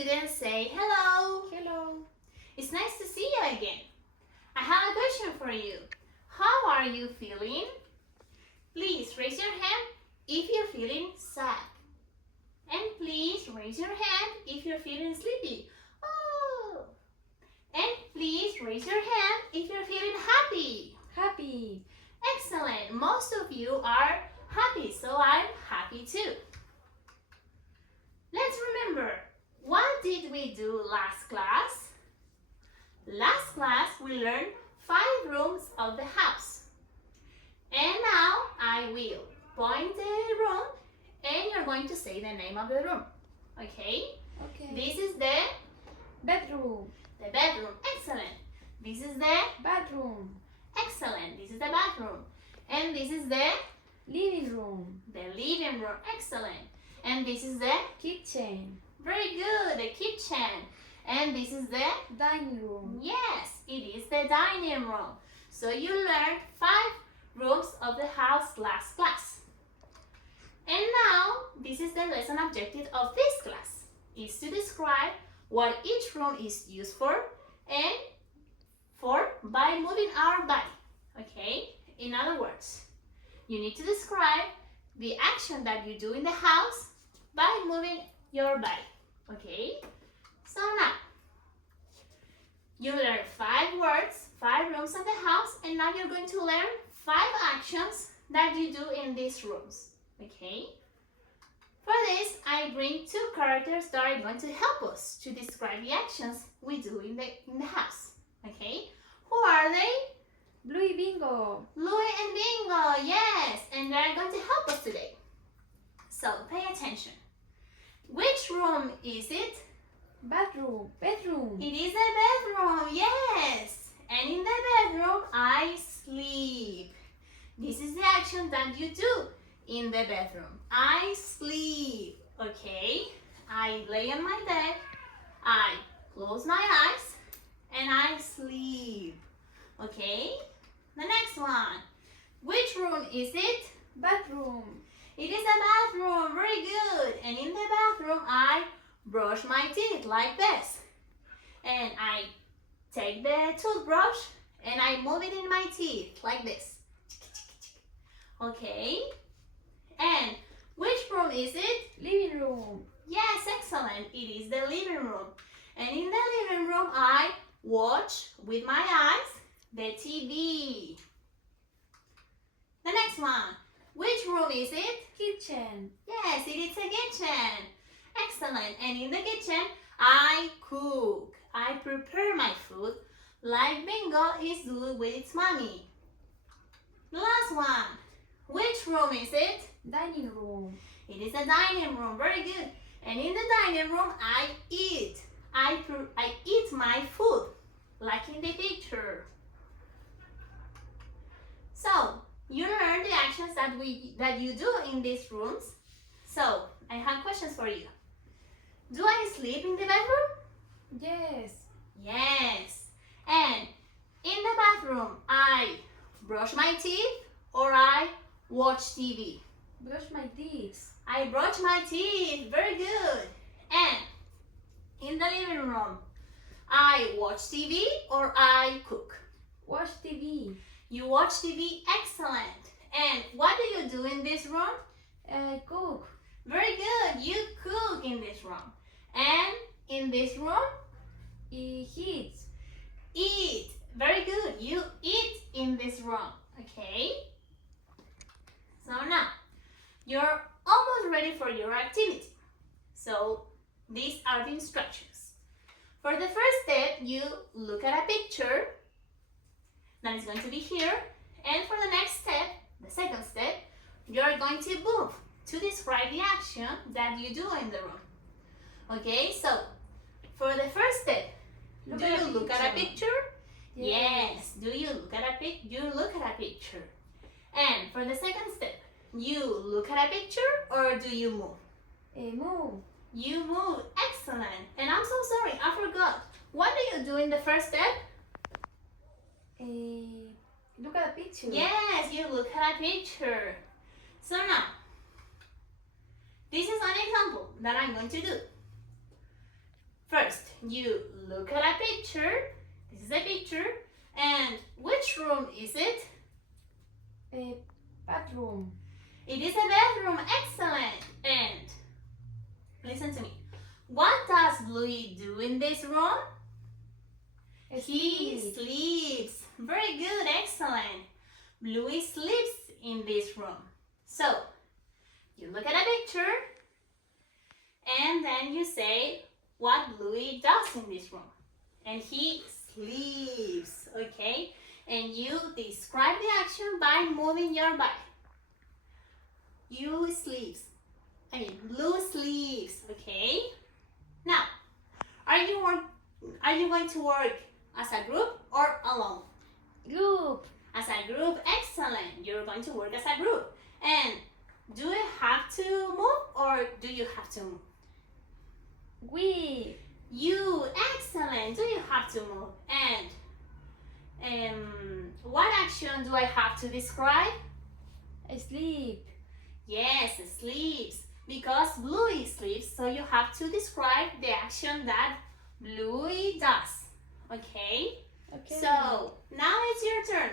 students, say hello. Hello. It's nice to see you again. I have a question for you. How are you feeling? Please raise your hand if you're feeling sad. And please raise your hand if you're feeling sleepy. Oh! And please raise your hand if you're feeling happy. Happy. Excellent. Most of you are happy, so I'm happy too. Let's remember, what did we do last class? Last class we learned 5 rooms of the house. And now I will point the room and you're going to say the name of the room. Okay? Okay. This is the Bedroom. bedroom. Excellent. This is the Bathroom. excellent. This is the bathroom. And this is the Living room. living room. Excellent. And this is the Kitchen. very good, the kitchen. And this is the Dining room. yes, it is the dining room. So you learned 5 rooms of the house last class. And now this is the lesson objective of this class. Is to describe what each room is used for and for by moving our body. Okay? In other words, you need to describe the action that you do in the house by moving your body. Okay? So now, you learned 5 words, 5 rooms of the house, and now you're going to learn 5 actions that you do in these rooms. Okay? For this, I bring 2 characters that are going to help us to describe the actions we do in the house. Okay? Who are they? Bluey Bingo. Louie and Bingo, yes, and they're going to help us today. So pay attention. Which room is it? Bedroom. Bedroom. It is a bedroom, yes. And in the bedroom, I sleep. This is the action that you do in the bedroom. I sleep, okay? I lay on my bed, I close my eyes, and I sleep, okay? The next one. Which room is it? Bathroom. It is a bathroom, very good. And in the bathroom, I brush my teeth like this. And I take the toothbrush and I move it in my teeth like this. Okay? And which room is it? Living room. Yes, excellent. It is the living room. And in the living room, I watch with my eyes the TV. The next one. Which room is it? Kitchen. Yes, it is a kitchen. Excellent. And in the kitchen, I cook. I prepare my food like Bingo is doing with its mommy. The last one. Which room is it? Dining room. It is a dining room. Very good. And in the dining room, I eat. I eat my food like in the picture. So, you learn the actions that you do in these rooms. So, I have questions for you. Do I sleep in the bedroom? Yes. Yes. And in the bathroom, I brush my teeth or I watch TV? Brush my teeth. I brush my teeth. Very good. And in the living room, I watch TV or I cook? Watch TV. You watch TV. Excellent. And what do you do in this room? Cook. Very good. You cook in this room. And in this room, Eat. eat. Very good. You eat in this room. Okay? So now, you're almost ready for your activity. So, these are the instructions. For the first step, you look at a picture that is going to be here. And for the next step, the second step, you're going to move to describe the action that you do in the room. Okay, so for the first step, do you look at a picture? Yes. Do you look at a picture? And for the second step, you look at a picture or do you move? Move. You move. Excellent. And I'm so sorry, I forgot. What do you do in the first step? Look at the picture. Yes, you look at a picture. So now, this is an example that I'm going to do. you look at a picture. This is a picture. And which room is it? A bathroom. It is a bedroom. Excellent. And listen to me. What does Bluey do in this room? He sleeps. Very good. Excellent. Bluey sleeps in this room. So, you look at a picture and then you say what Bluey does in this room. And he sleeps, okay? And you describe the action by moving your body. Blue sleeps, okay? Now, are you going to work as a group or alone? Group. As a group, excellent. You're going to work as a group. And do you have to move or do you have to move? We. You, excellent. Do you have to move? And what action do I have to describe? Sleep. Yes, sleeps. Because Bluey sleeps, so you have to describe the action that Bluey does. Okay? Okay. So, now it's your turn.